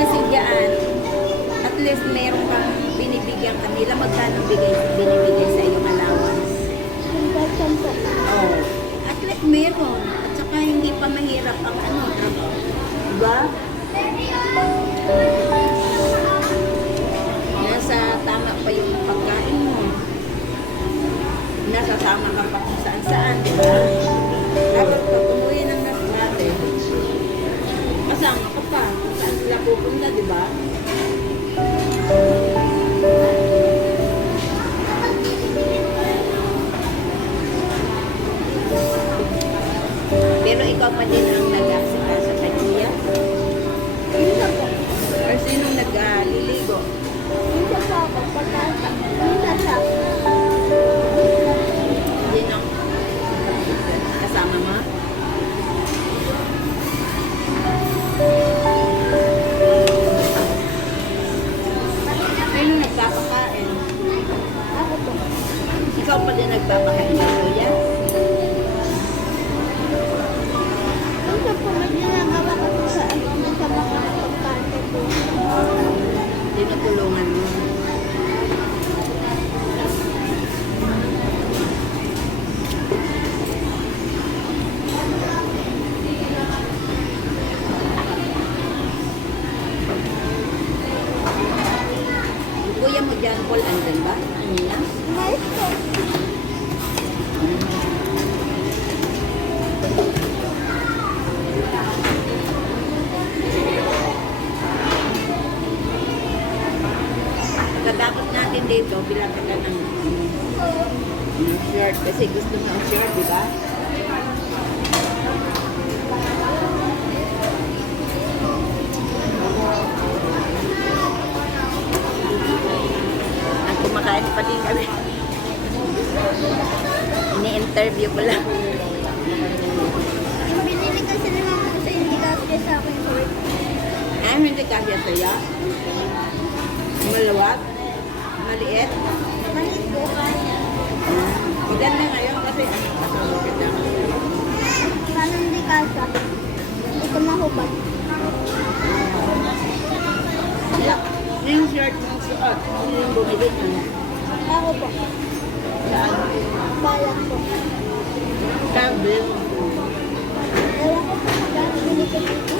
kasi diyan, at least meron kang binibigyan kanila. Magkano binibigay sa iyong allowance? 10% po. Oh. At least meron. At saka hindi pa mahirap ang ano, trabaho. Diba? Nasa tama pa yung pagkain mo. Nasasama ka pa kung saan-saan, diba? Dapat pag umuwi ng nurse natin, kasama ka pa kung saan sila pupunta, diba? Pero ikaw pa din ang nag-aksika sa kanya. Minsan po. Or sinong nag-liligo? Minsan po ako. Minsan siya. Sino? Kasama mo? Sino nagpapakain? Ako po. Ikaw pa din nagpapakain sa kuya? Minsan po may ginagawa ko po sa mga pagkante po. Tinutulungan mo. Yung kuya mo dyan, Paul, andun ba? Ano niya? Nice po. Pagkatapos natin dito, bilang ka ng shirt. Kasi gusto mo ang shirt, di ba? At kumakain pa din kami. Ini-interview ko lang. Yung binili kasi ni mama ko sa hindi kasi sa akin po. Ay, hindi kasi sa'yo. Malawat. Maliit. Maliit po. Maganda ngayon kasi maganda. Paano hindi kasa? Hindi ko mahubad. Yung shirt mong suot, sino yung bumili mo? Ako po. Saan? Balak po. Sabi. Ewan ko po magkano binigay ko.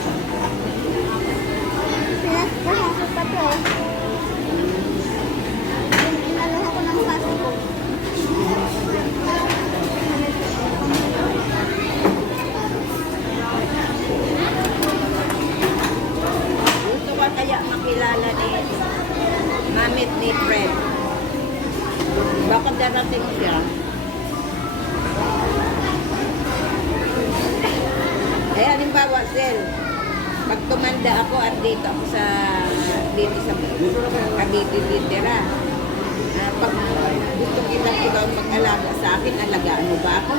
Pinaskahan ko pa po. Inaluhan ko ng kaso po. Gusto ko kaya makilala ni Mamit ni Fred. Baka darating siya. Eh, halimbawa, Sel, pag tumanda ako at dito ako sa Cavite titira, pag gusto kitang ikaw mag-alaga sa akin, alagaan mo ba ako?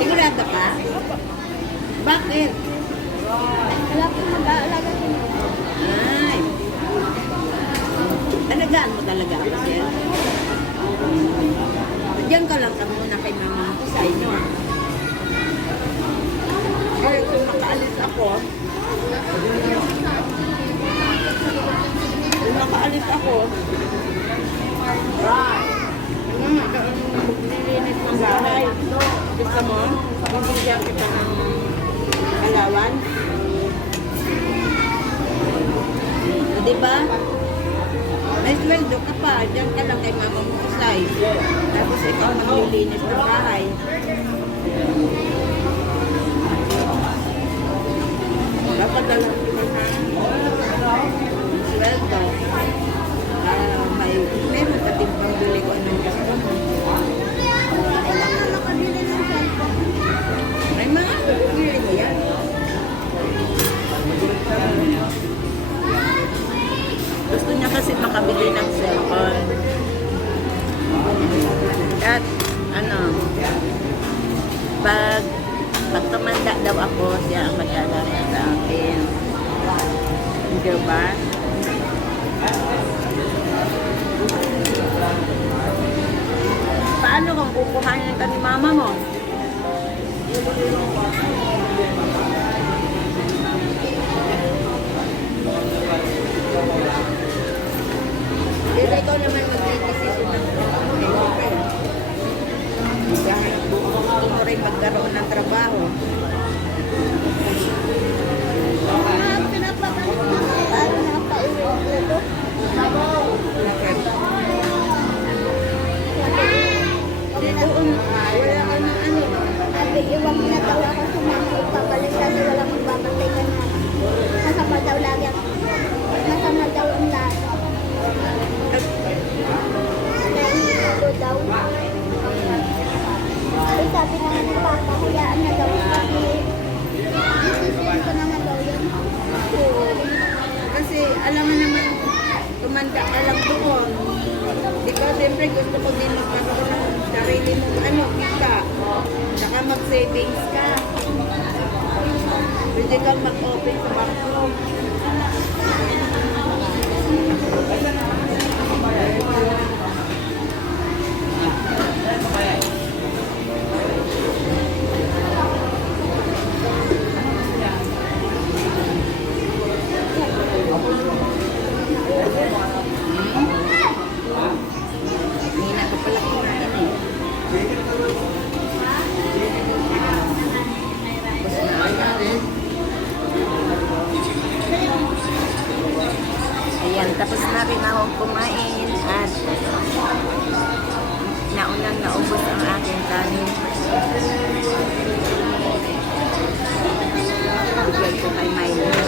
Sigurado ka? Bakit? Wala po mag-aalaga sa inyo. Ay. Alagaan mo talaga ako, Sel. Diyan ka lang muna kay mama ko sa inyo. Kaya kung makaalis ako, nilinis ng bahay. Gusto mo? Bibigyan kita ng alawan. Diba? May sweldo ka pa. Diyan ka lang kay mama mo kusay. Tapos ikaw maglilinis ng bahay. Dapat dalang sweldo. Meron ka din pang bili ko ng gusto mo. Kailangan makabili ng cellphone. May mga bili mo yan. Gusto niya kasi makabili ng cellphone. At ano, pag tumanda daw ako, siya ang mag-alaga sa akin. Diba? Paano kung kukuhanin ka ni mama mo? Pero ikaw naman mag-decision ng trabaho. Dahil gusto mo rin magkaroon ng trabaho. Pinapapalit na kay ano na pauwi dito. Doon, wala ka ng ano. Sabi, iwag na daw ako sumama papalit kasi wala magbabantay ka na. Masama daw lagi ang masama daw ang lahat. Nahihilo daw. Ay, sabi naman ng papa, hayaan na daw kasi decision ko naman daw yun. Kasi alam mo naman, tumanda ka lang doon. Di ba, siyempre gusto ko din magkaroon ng sarili mong ano, kita. Saka mag-savings ka. Pwede kang mag-open sa bangko. Hina ko pala kumain eh. Ayan, tapos na rin akong kumain at naunang naubos ang aking kanin. Bigyan ko kay Milo.